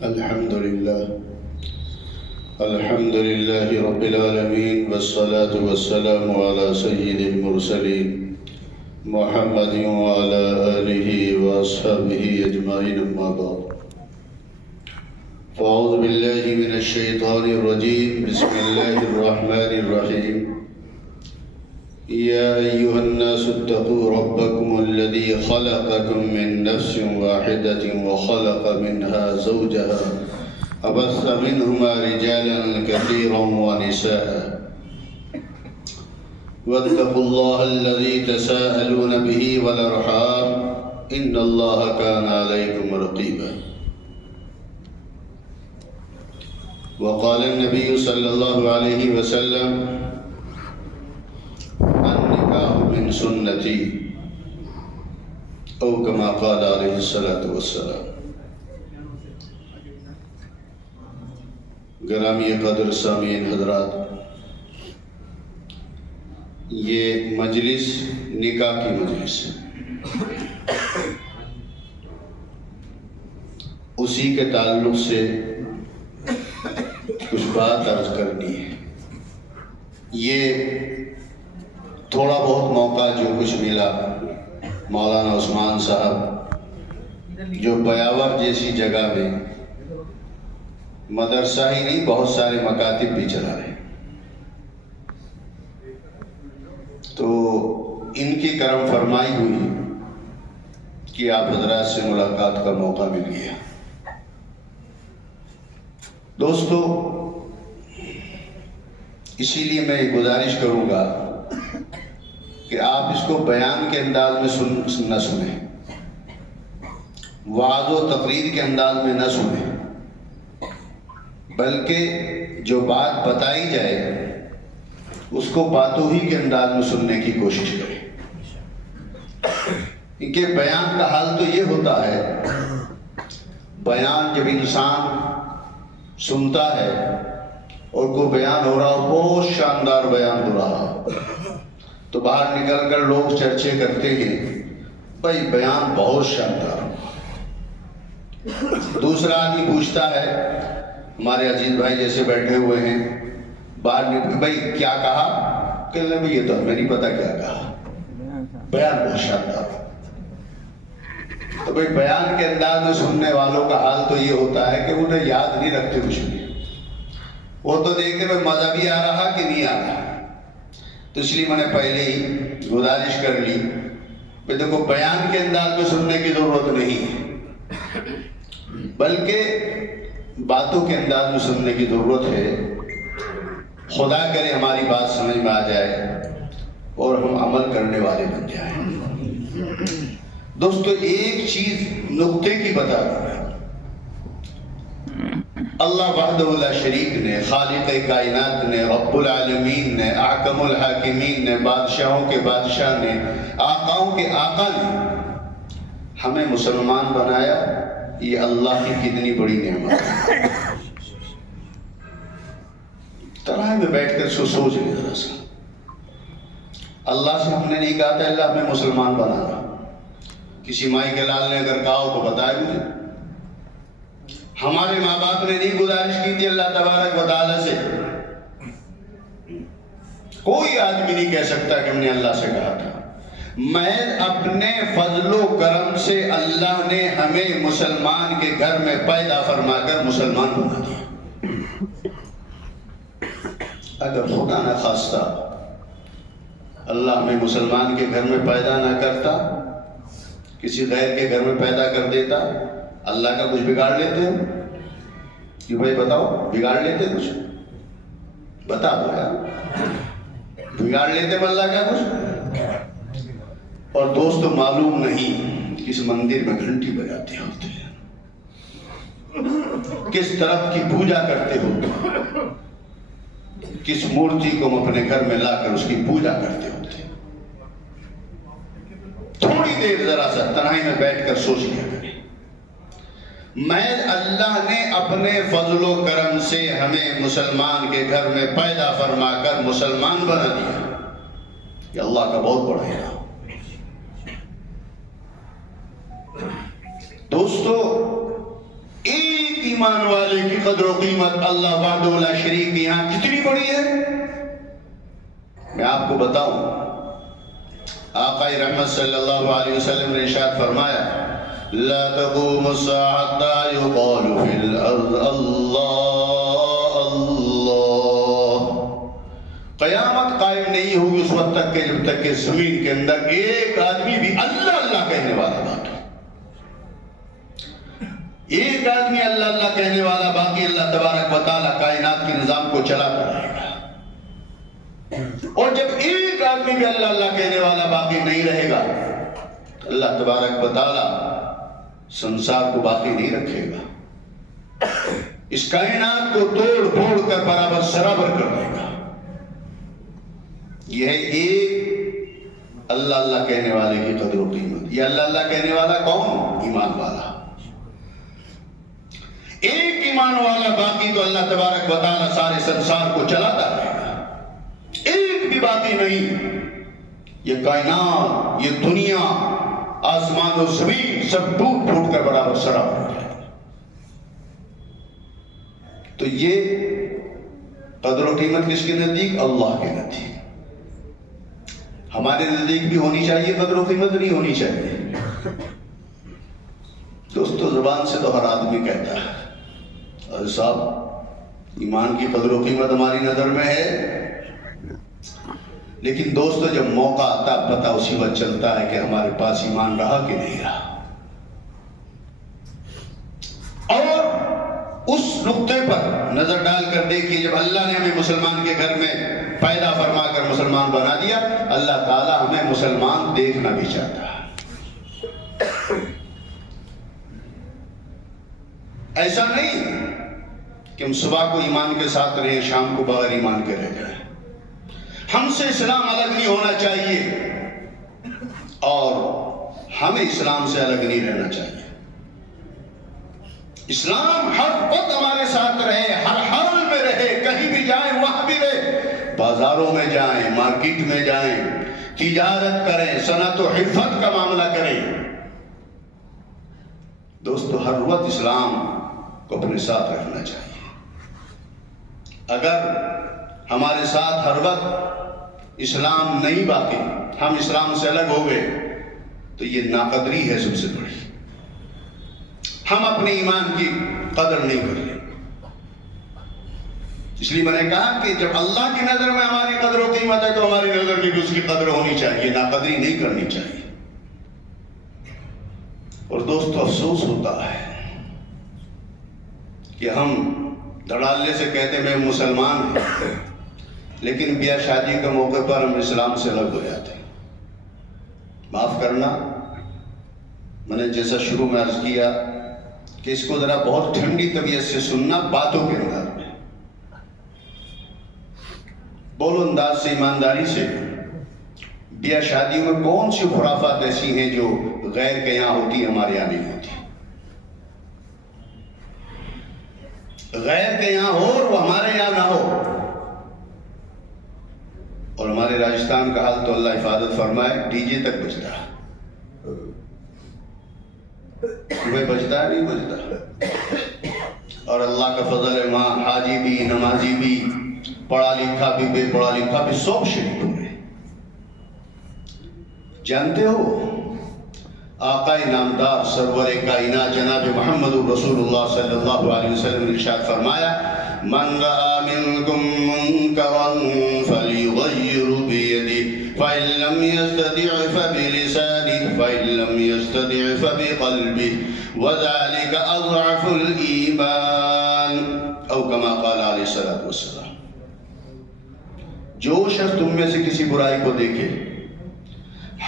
الحمد لله رب العالمين والصلاة والسلام على سيد المرسلين محمد وعلى آله وأصحابه أجمعين أما بعد فأعوذ بالله من الشيطان الرجيم بسم الله الرحمن الرحيم يا أيها الناس اتقوا ربكم الذي خلقكم من نفس واحدة وخلق منها زوجها وبث منهما رجالا كثيرا ونساء واتقوا الله الذي تساءلون به والأرحام إن الله كان عليكم رقيبا وقال النبي صلى الله عليه وسلم النكاح من سنتي أو كما قال عليه الصلاة والسلام. گرامی قدر سامعین حضرات، یہ مجلس نکاح کی مجلس ہے. اسی کے تعلق سے کچھ بات عرض کرنی ہے. یہ تھوڑا بہت موقع جو کچھ ملا، مولانا عثمان صاحب جو بیاور جیسی جگہ میں مدرسہ ہی نہیں بہت سارے مکاتب بھی چلا رہے ہیں، تو ان کی کرم فرمائی ہوئی کہ آپ حضرات سے ملاقات کا موقع مل گیا. دوستو، اسی لیے میں یہ گزارش کروں گا کہ آپ اس کو بیان کے انداز میں نہ سنیں، وعظ و تقریر کے انداز میں نہ سنیں، بلکہ جو بات بتائی جائے اس کو باتوں ہی کے انداز میں سننے کی کوشش کریں. کیونکہ بیان کا حال تو یہ ہوتا ہے، بیان جب انسان سنتا ہے اور کوئی بیان ہو رہا ہو، بہت شاندار بیان ہو رہا ہو، تو باہر نکل کر لوگ چرچے کرتے ہیں بھائی بیان بہت شاندار ہو. دوسرا آدمی پوچھتا ہے، ہمارے عزیز بھائی جیسے بیٹھے ہوئے ہیں، باہر نکل بھائی کیا کہا، کہنے لگے یہ تو ہمیں نہیں پتا کیا کہا، بیان بہت شاندار ہو. تو بھائی بیان کے انداز میں سننے والوں کا حال تو یہ ہوتا ہے کہ انہیں یاد نہیں رکھتے کچھ بھی، وہ تو دیکھتے ہوئے مزہ بھی آ رہا کہ نہیں آ رہا. تو اس لیے میں نے پہلے ہی گزارش کر لی کہ دیکھو بیان کے انداز میں سننے کی ضرورت نہیں ہے، بلکہ باتوں کے انداز میں سننے کی ضرورت ہے. خدا کرے ہماری بات سمجھ میں آ جائے اور ہم عمل کرنے والے بن جائیں. دوستو، ایک چیز نقطے کی بتا دوں، اللہ وحدہ لا شریک نے، خالق کائنات نے، رب العالمین نے، احکم الحاکمین نے، بادشاہوں کے بادشاہ نے، آقاؤں کے آقا نے ہمیں مسلمان بنایا. یہ اللہ کی کتنی بڑی نعمت ہے. تنہائی میں بیٹھ کر سوچ لیں ذرا سا. اللہ سے ہم نے نہیں کہا تھا اللہ ہمیں مسلمان بنانا. کسی مائی کے لال نے اگر کہا ہو تو بتائے مجھے. ہمارے ماں باپ نے نہیں گزارش کی تھی اللہ تبارک و تعالیٰ سے. کوئی آدمی نہیں کہہ سکتا کہ ہم نے اللہ سے کہا تھا. محض اپنے فضل و کرم سے اللہ نے ہمیں مسلمان کے گھر میں پیدا فرما کر مسلمان بنا دیا. اگر خدا نہ خواستہ اللہ ہمیں مسلمان کے گھر میں پیدا نہ کرتا، کسی غیر کے گھر میں پیدا کر دیتا، اللہ کا کچھ بگاڑ لیتے ہو؟ کہ بھائی بتاؤ، بگاڑ لیتے کچھ؟ بتا دو یار، بگاڑ لیتے ہم اللہ کا کچھ؟ اور دوستو، معلوم نہیں کس مندر میں گھنٹی بجاتے ہوتے ہیں، کس طرف کی پوجا کرتے ہوتے ہیں، کس مورتی کو ہم اپنے گھر میں لا کر اس کی پوجا کرتے ہوتے ہیں. تھوڑی دیر ذرا سا تنہائی میں بیٹھ کر سوچ لیا کریں. محض اللہ نے اپنے فضل و کرم سے ہمیں مسلمان کے گھر میں پیدا فرما کر مسلمان بنا دیا. یہ اللہ کا بہت بڑا ہے. دوستو ایک ایمان والے کی قدر و قیمت اللہ وحدہ لا شریک کے یہاں کتنی بڑی ہے؟ میں آپ کو بتاؤں، آقا رحمت صلی اللہ علیہ وسلم نے ارشاد فرمایا لا تقوم الساعة حتى يقال في الأرض اللہ اللہ، قیامت قائم نہیں ہوگی اس وقت تک کہ جب تک کہ زمین کے اندر ایک آدمی بھی اللہ اللہ کہنے والا باقی، ایک آدمی اللہ اللہ کہنے والا باقی، اللہ تبارک و تعالیٰ کائنات کے نظام کو چلاتا رہے گا۔ اور جب ایک آدمی بھی اللہ اللہ کہنے والا باقی نہیں رہے گا، اللہ تبارک و تعالیٰ سنسار کو باقی نہیں رکھے گا، اس کائنات کو توڑ پھوڑ کر برابر سرابر کر دے گا۔ یہ ہے ایک اللہ اللہ کہنے والے کی قدر و قیمت۔ یہ اللہ اللہ کہنے والا کون؟ ایمان والا۔ ایک ایمان والا باقی تو اللہ تبارک و تعالیٰ سارے سنسار کو چلاتا رہے گا، ایک بھی باقی نہیں۔ یہ کائنات، یہ دنیا، آسمان و زمین سب ٹوٹ پھوٹ کر برابر سرابر ہو جائے گا۔ تو یہ قدر و قیمت کس کے نزدیک؟ اللہ کے نزدیک۔ ہمارے نزدیک بھی ہونی چاہیے قدر و قیمت، نہیں ہونی چاہیے؟ دوستو زبان سے تو ہر آدمی کہتا ہے اور صاحب ایمان کی قدر و قیمت ہماری نظر میں ہے، لیکن دوستو جب موقع آتا پتہ اسی وقت چلتا ہے کہ ہمارے پاس ایمان رہا کہ نہیں رہا۔ اور اس نقطے پر نظر ڈال کر دیکھیے، جب اللہ نے ہمیں مسلمان کے گھر میں پیدا فرما کر مسلمان بنا دیا، اللہ تعالیٰ ہمیں مسلمان دیکھنا بھی چاہتا ہے۔ ایسا نہیں کہ ہم صبح کو ایمان کے ساتھ رہیں، شام کو بغیر ایمان کے رہ جائیں۔ ہم سے اسلام الگ نہیں ہونا چاہیے اور ہمیں اسلام سے الگ نہیں رہنا چاہیے۔ اسلام ہر وقت ہمارے ساتھ رہے، ہر حال میں رہے، کہیں بھی جائیں وہاں بھی رہے، بازاروں میں جائیں، مارکیٹ میں جائیں، تجارت کریں، صنعت و حرفت کا معاملہ کریں۔ دوستو ہر وقت اسلام کو اپنے ساتھ رکھنا چاہیے۔ اگر ہمارے ساتھ ہر وقت اسلام نہیں باقی، ہم اسلام سے الگ ہو گئے، تو یہ ناقدری ہے سب سے بڑی۔ ہم اپنے ایمان کی قدر نہیں کر رہے۔ اس لیے میں نے کہا کہ جب اللہ کی نظر میں ہماری قدر و قیمت ہے تو ہماری نظر میں بھی اس کی قدر ہونی چاہیے، ناقدری نہیں کرنی چاہیے۔ اور دوستو افسوس ہوتا ہے کہ ہم دھڑالے سے کہتے ہیں میں مسلمان ہوں، لیکن بیاہ شادی کے موقع پر ہم اسلام سے الگ ہو جاتے ہیں۔ معاف کرنا، میں نے جیسا شروع میں عرض کیا کہ اس کو ذرا بہت ٹھنڈی طبیعت سے سننا، باتوں کے اندر میں بولو انداز سے، ایمانداری سے۔ بیاہ شادیوں میں کون سی خرافات ایسی ہیں جو غیر کے یہاں ہوتی، ہمارے یہاں نہیں ہوتی؟ غیر کے یہاں ہو اور وہ ہمارے یہاں نہ ہو۔ اور ہمارے راجستھان کا حال تو اللہ حفاظت فرمائے، ڈی جے تک بجتا ہے۔ تمہیں بجتا ہے؟ نہیں بجتا۔ اور اللہ کا فضل ہے، وہاں حاجی بھی، نمازی بھی، پڑھا لکھا بھی، بے پڑھا لکھا بھی، سب شریک ہو گئے۔ جانتے ہو آقا نامدار سرور کائنات جناب محمد رسول اللہ صلی اللہ علیہ وسلم نے ارشاد فرمایا من رأى منكم منكرا فليغير بيده فإن لم يستطع فبلسانه فإن لم يستطع فبقلبه وذلك أضعف الإيمان أو كما قال عليه الصلاة والسلام۔ جو شخص تم میں سے کسی برائی کو دیکھے،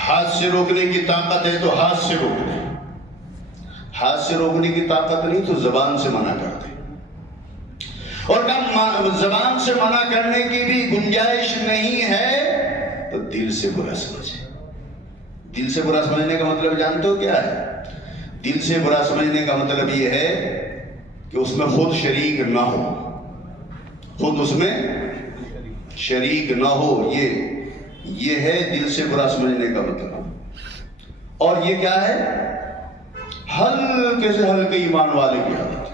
ہاتھ سے روکنے کی طاقت ہے تو ہاتھ سے روک دے، ہاتھ سے روکنے کی طاقت نہیں تو زبان سے منع کر دے، اور کم زبان سے منع کرنے کی بھی گنجائش نہیں ہے تو دل سے برا سمجھے۔ دل سے برا سمجھنے کا مطلب جانتے ہو کیا ہے؟ دل سے برا سمجھنے کا مطلب یہ ہے کہ اس میں خود شریک نہ ہو، خود اس میں شریک نہ ہو، یہ ہے دل سے برا سمجھنے کا مطلب۔ اور یہ کیا ہے؟ ہلکے سے ہلکے ایمان والے کی عادت۔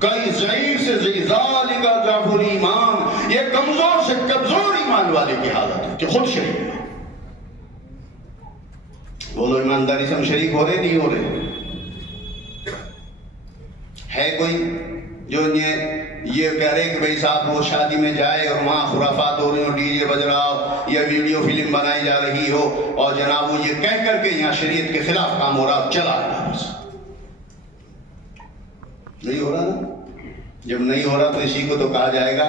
کئی ضعیف سے ذالک ضعف الایمان، یہ کمزور سے کمزور ایمان والے کی حالت ہے کہ خود شریک ہے۔ بولو ایمانداری سے ہم شریک ہو رہے نہیں ہو رہے؟ ہے کوئی جو یہ کہہ رہے کہ بھئی صاحب وہ شادی میں جائے اور وہاں خرافات ہو رہی ہو، ڈی جے بج رہا ہو یا ویڈیو فلم بنائی جا رہی ہو اور جناب وہ یہ کہہ کر کے یہاں شریعت کے خلاف کام ہو رہا ہو، چلا ہے بس؟ نہیں ہو رہا نا؟ جب نہیں ہو رہا تو اسی کو تو کہا جائے گا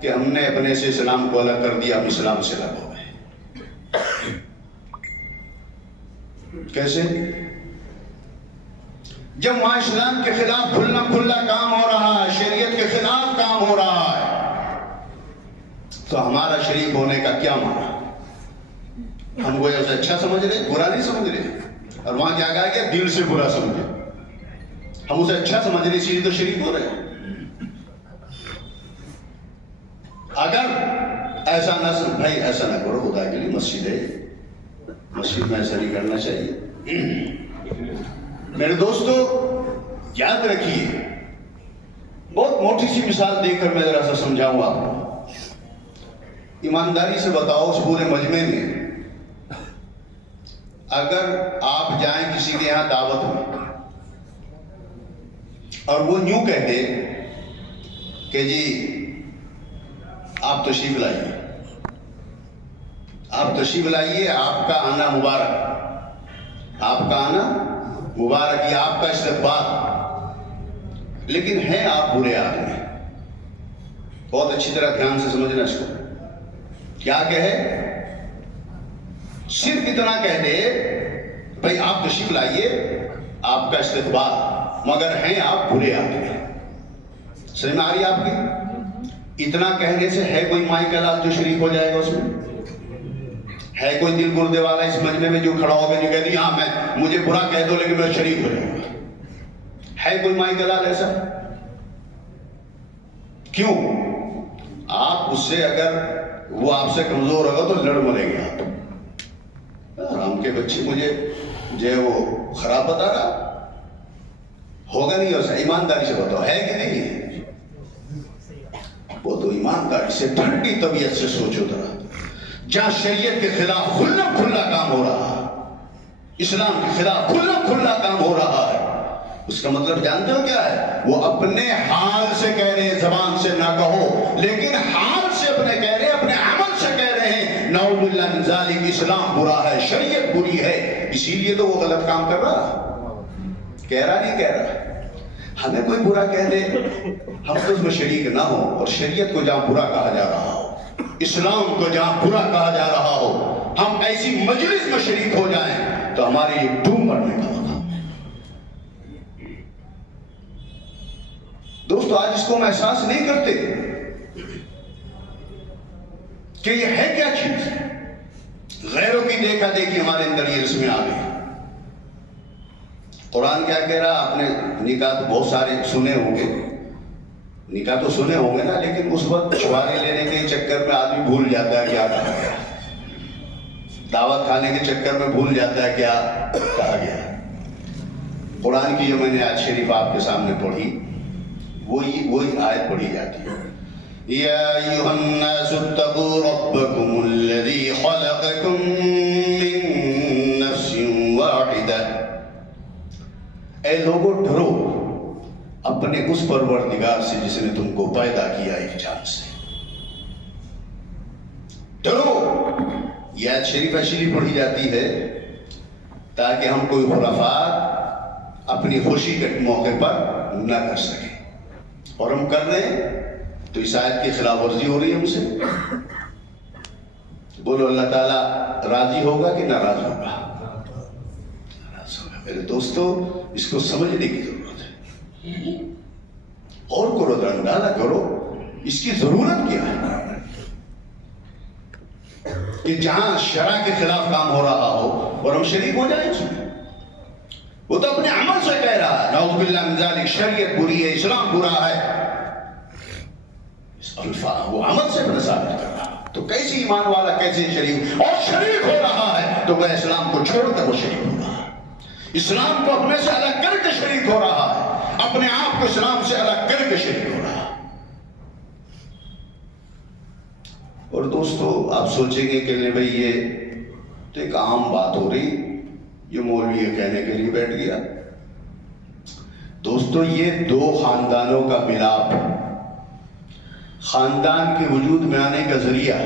کہ ہم نے اپنے سے اسلام کو الگ کر دیا، ہم اسلام سے الگ ہو گئے۔ کیسے؟ جب وہاں اسلام کے خلاف کھلا کھلا کام ہو رہا ہے، شریعت کے خلاف کام ہو رہا ہے، تو ہمارا شریک ہونے کا کیا معنی؟ ہم کو ایسا اچھا سمجھ رہے، برا نہیں سمجھ رہے، اور وہاں کیا کہا گیا؟ دل سے برا سمجھے، ہم اسے اچھا سمجھ رہے اسی لیے تو شریک ہو رہے۔ اگر ایسا نہ بھائی ایسا نہ کرو، خدا کے لیے مسجد ہے، مسجد میں ایسا نہیں کرنا چاہیے۔ میرے دوستو یاد رکھیے، بہت موٹی سی مثال دے کر میں ذرا سا سمجھاؤں آپ کو۔ ایمانداری سے بتاؤ، اس پورے مجمع میں اگر آپ جائیں کسی کے یہاں دعوت میں اور وہ یوں کہہ دے کہ جی آپ تشریف لائیے، آپ تشریف لائیے، آپ کا آنا مبارک، آپ کا آنا مبارک، یہ آپ کا استقبال، لیکن ہیں آپ برے آدمی۔ بہت اچھی طرح دھیان سے سمجھنا اس کو۔ کیا کہے؟ صرف اتنا کہہ دے بھائی آپ تشریف لائیے، آپ کا استقبال، مگر ہیں آپ برے آدمی۔ سمجھ میں آ رہی آپ کی؟ اتنا کہنے سے ہے کوئی مائی کا لال جو شریک ہو جائے گا اس میں؟ ہے کوئی دل گردے والا اس مجمع میں جو کھڑا ہوگا جو کہتی ہاں میں مجھے برا کہہ دو لیکن میں شریک ہو جاؤں گا؟ ہے کوئی مائی کا لال ایسا؟ کیوں؟ آپ اس سے اگر وہ آپ سے کمزور ہوگا تو لڑ مرے گے آپ۔ رام کے بچے مجھے جو وہ خراب بتا رہا ہوگا نہیں ایسا؟ ایمانداری سے بتاؤ ہے کہ نہیں؟ وہ تو ایمانداری سے ٹھنڈی طبیعت سے سوچو ذرا، جہاں شریعت کے خلاف کھلا کھلا کام ہو رہا ہے، اسلام کے خلاف کھلا کھلا کام ہو رہا ہے، اس کا مطلب جانتے ہو کیا ہے؟ وہ اپنے حال سے کہہ رہے ہیں، زبان سے نہ کہو لیکن حال سے اپنے کہہ رہے ہیں، اپنے عمل سے کہہ رہے ہیں نعوذ باللہ من ذالک، اسلام برا ہے، شریعت بری ہے، اسی لیے تو وہ غلط کام کر رہا، کہہ رہا نہیں کہہ رہا۔ ہمیں کوئی برا کہہ دے ہم تو اس میں شریک نہ ہو، اور شریعت کو جہاں برا کہا جا رہا ہو، اسلام کو جہاں برا کہا جا رہا ہو، ہم ایسی مجلس میں شریک ہو جائیں تو ہمارے لیے ڈوب مرنے کا مقام ہے۔ دوستو آج اس کو ہم احساس نہیں کرتے کہ یہ ہے کیا چیز؟ غیروں کی دیکھا دیکھی ہمارے اندر یہ رسمیں آ گئی۔ قرآن کیا کہہ رہا؟ آپ نے نکاح تو بہت سارے سنے ہوں گے، نکاح تو سنے ہوں گے نا، لیکن اس وقت چھوارے لینے کے چکر میں آدمی بھول جاتا ہے کیا کہا گیا، دعوت کھانے کے چکر میں بھول جاتا ہے کیا کہا گیا۔ قرآن کی جو میں نے آج شریف آپ کے سامنے پڑھی وہی آیت پڑھی جاتی ہے۔ یا ایھا الناس اتقوا ربکم الذی خلقکم من نفس واحدہ، اے لوگوں ڈرو اپنے اس پروردگار سے جس نے تم کو پیدا کیا ایک جان سے، ڈرو۔ یہ آیت شریف اشری پڑھی جاتی ہے تاکہ ہم کوئی خرافات اپنی خوشی کے موقع پر نہ کر سکیں، اور ہم کر رہے ہیں تو اس آیت کی خلاف ورزی ہو رہی ہے ہم سے۔ بولو اللہ تعالیٰ راضی ہوگا کہ ناراض ہوگا؟ میرے دوستو اس کو سمجھنے کی ضرورت ہے، اور کرو اندازہ کرو اس کی ضرورت کیا ہے کہ جہاں شرع کے خلاف کام ہو رہا ہو اور ہم شریک ہو جائیں اس میں۔ وہ تو اپنے عمل سے کہہ رہا ہے نعوذ باللہ من ذالک، شریعت بری ہے، اسلام برا ہے، وہ عمل سے اپنے ثابت کر رہا، تو کیسے ایمان والا کیسے شریک، اور شریک ہو رہا ہے تو وہ اسلام کو چھوڑ کر وہ شریک ہو رہا ہے، اسلام کو اپنے سے الگ کر کے شریک ہو رہا ہے، اپنے آپ کو اسلام سے الگ کر کے شریک ہو رہا. اور دوستو آپ سوچیں گے کہ نہیں بھائی یہ تو ایک عام بات ہو رہی، یہ مولوی یہ کہنے کے لیے بیٹھ گیا. دوستو یہ دو خاندانوں کا ملاپ، خاندان کے وجود میں آنے کا ذریعہ،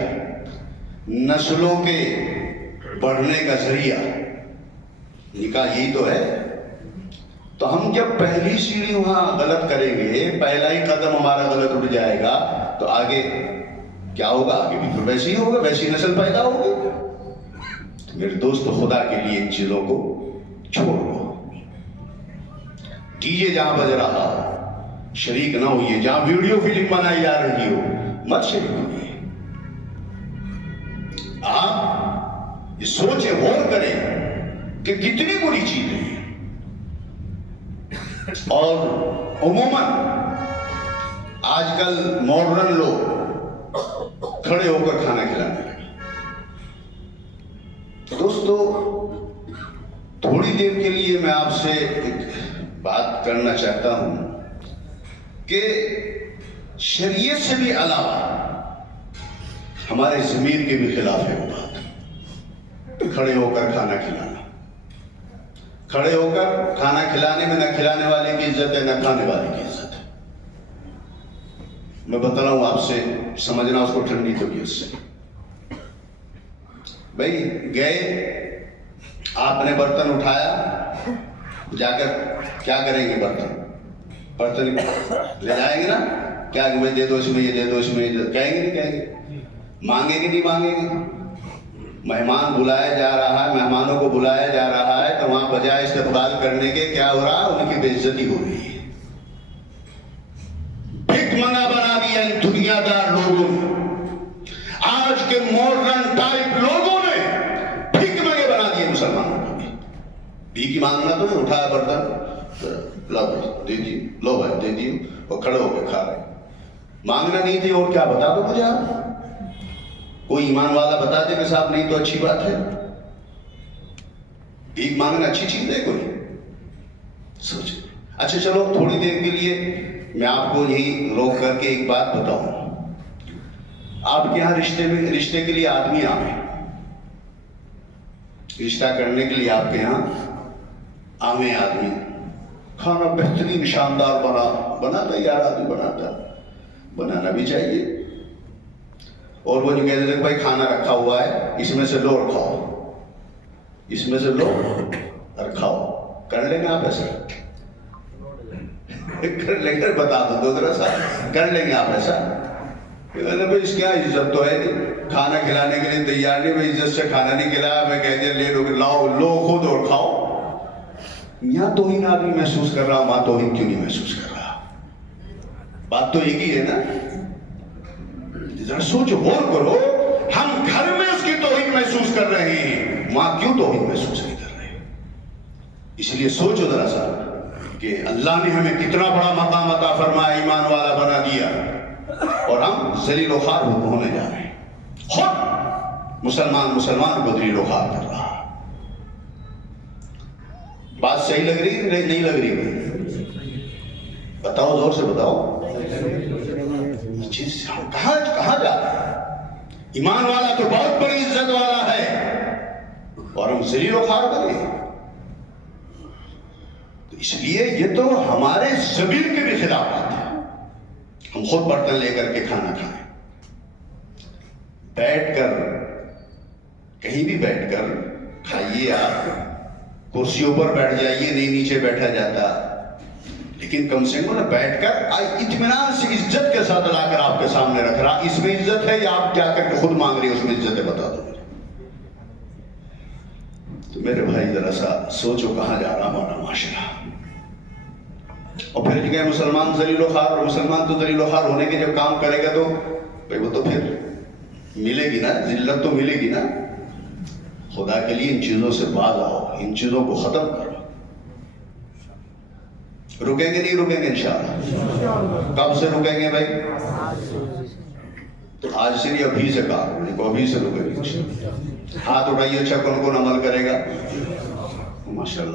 نسلوں کے بڑھنے کا ذریعہ نکاح یہی تو ہے. تو ہم جب پہلی سیڑھی وہاں غلط کریں گے، پہلا ہی قدم ہمارا غلط اٹھ جائے گا، تو آگے کیا ہوگا؟ آگے بھی پھر ویسے ہی ہوگا، ویسی نسل پیدا ہوگی. میرے دوست خدا کے لیے ان چیزوں کو چھوڑ دو. ڈی جے جہاں بج رہا ہو شریک نہ ہوئیے، جہاں ویڈیو فلم بنائی جا رہی ہو مت شریک ہوئیے. آپ یہ سوچیں، غور کریں کہ کتنی بری چیز ہے. اور عموماً آج کل ماڈرن لوگ کھڑے ہو کر کھانا کھلانے لگے. دوستو تھوڑی دیر کے لیے میں آپ سے ایک بات کرنا چاہتا ہوں کہ شریعت سے بھی علاوہ ہمارے ضمیر کے بھی خلاف ہے وہ بات. کھڑے ہو کر کھانا کھلانا، کھڑے ہو کر کھانا کھلانے میں نہ کھلانے والے کی عزت ہے نہ کھانے والے کی عزت ہے. میں بتا رہا ہوں آپ سے، سمجھنا اس کو ٹھنڈی طبیعت سے. بھائی گئے، آپ نے برتن اٹھایا، جا کر کیا کریں گے؟ برتن لے جائیں گے نا، کیا کہ دے دو اس میں، یہ دے دو اس میں، کہیں گے نہیں؟ کہیں گے. مانگیں گے نہیں مانگیں گے؟ مہمان بلایا جا رہا ہے، مہمانوں کو بلایا جا رہا ہے، تو وہاں بجائے استقبال کرنے کے کیا ہو رہا ہے؟ ان کی بے عزتی ہو رہی ہے. بھک منگا بنا دیا ان دنیا دار لوگوں نے، آج کے ماڈرن ٹائپ لوگوں نے بھک منگے بنا دیے مسلمانوں کو. بھیک مانگنا تو نہیں، اٹھایا برتن، لو بھائی دے دیے، لو بھائی دے دیے، اور کھڑے ہو کے کھا رہے. مانگنا نہیں تھی اور کیا؟ بتا دو مجھے آپ. کوئی ایمان والا بتا دے کہ صاحب نہیں تو اچھی بات ہے. بھیک مانگنا اچھی چیز ہے کوئی؟ سوچیں. اچھا چلو تھوڑی دیر کے لیے میں آپ کو یہی روک کر کے ایک بات بتاؤں. آپ کے یہاں رشتے کے لیے آدمی آئے، رشتہ کرنے کے لیے آپ کے یہاں آئے آدمی. کھانا بہترین شاندار بناتا یار، آدمی بناتا، بنانا بھی چاہیے. اور وہ جو کہتے تھے بھائی کھانا رکھا ہوا ہے، اس میں سے لو اور کھاؤ، اس میں سے لو اور کھاؤ. کر لیں گے آپ ایسا؟ کر لیں گے؟ بتا دو ذرا سا، کر لیں گے آپ ایسا؟ بھائی اس کیا عزت تو ہے نہیں، کھانا کھلانے کے لیے تیار نہیں، بھائی عزت سے کھانا نہیں کھلایا، میں کہتے ہیں لے لو، لاؤ لو خود اور کھاؤ. یہاں توہین آدمی محسوس کر رہا، وہاں توہین کیوں نہیں محسوس کر رہا؟ بات تو ایک ہی ہے نا. ذرا سوچو، غور کرو. ہم گھر میں اس کی توہین محسوس کر رہے ہیں، وہاں کیوں توہین محسوس نہیں کر رہے؟ اس لیے سوچو ذرا سا کہ اللہ نے ہمیں کتنا بڑا مقام عطا فرمایا، ایمان والا بنا دیا، اور ہم ذلیل و خوار ہونے جا رہے ہیں. خود مسلمان کو ذلیل و خوار کر رہا. بات صحیح لگ رہی ہے نہیں لگ رہی؟ بتاؤ، زور سے بتاؤ. کہاں جا رہے ہیں؟ ایمان والا تو بہت بڑی عزت والا ہے، اور ہم ذلیل و خوار بنے. تو اس لیے یہ تو ہمارے ضمیر کے بھی خلاف بات ہے. ہم خود برتن لے کر کے کھانا کھائیں، بیٹھ کر کہیں بھی بیٹھ کر کھائیے. آپ کرسیوں پر بیٹھ جائیے، نہیں نیچے بیٹھا جاتا، لیکن کم سے کم بیٹھ کر اطمینان سے عزت کے ساتھ لا کر آپ کے سامنے رکھ رہا. اس میں عزت ہے یا آپ جا کر کے خود مانگ رہے اس میں عزت ہے؟ بتا دو. تو میرے بھائی ذرا سا سوچو کہاں جا رہا ہمارا معاشرہ. اور پھر کہ مسلمان ذلیل و خوار، اور مسلمان تو ذلیل و خوار ہونے کے جب کام کرے گا تو بھائی وہ تو پھر ملے گی نا، ذلت تو ملے گی نا. خدا کے لیے ان چیزوں سے باز آؤ، ان چیزوں کو ختم کرو. رکیں گے نہیں رکیں گے انشاءاللہ؟ کب سے رکیں گے بھائی؟ آج سے نہیں، ابھی سے کہا، ابھی سے رکیں گے. ہاتھ اٹھائیے. اچھا کون کون عمل کرے گا؟ ماشاءاللہ.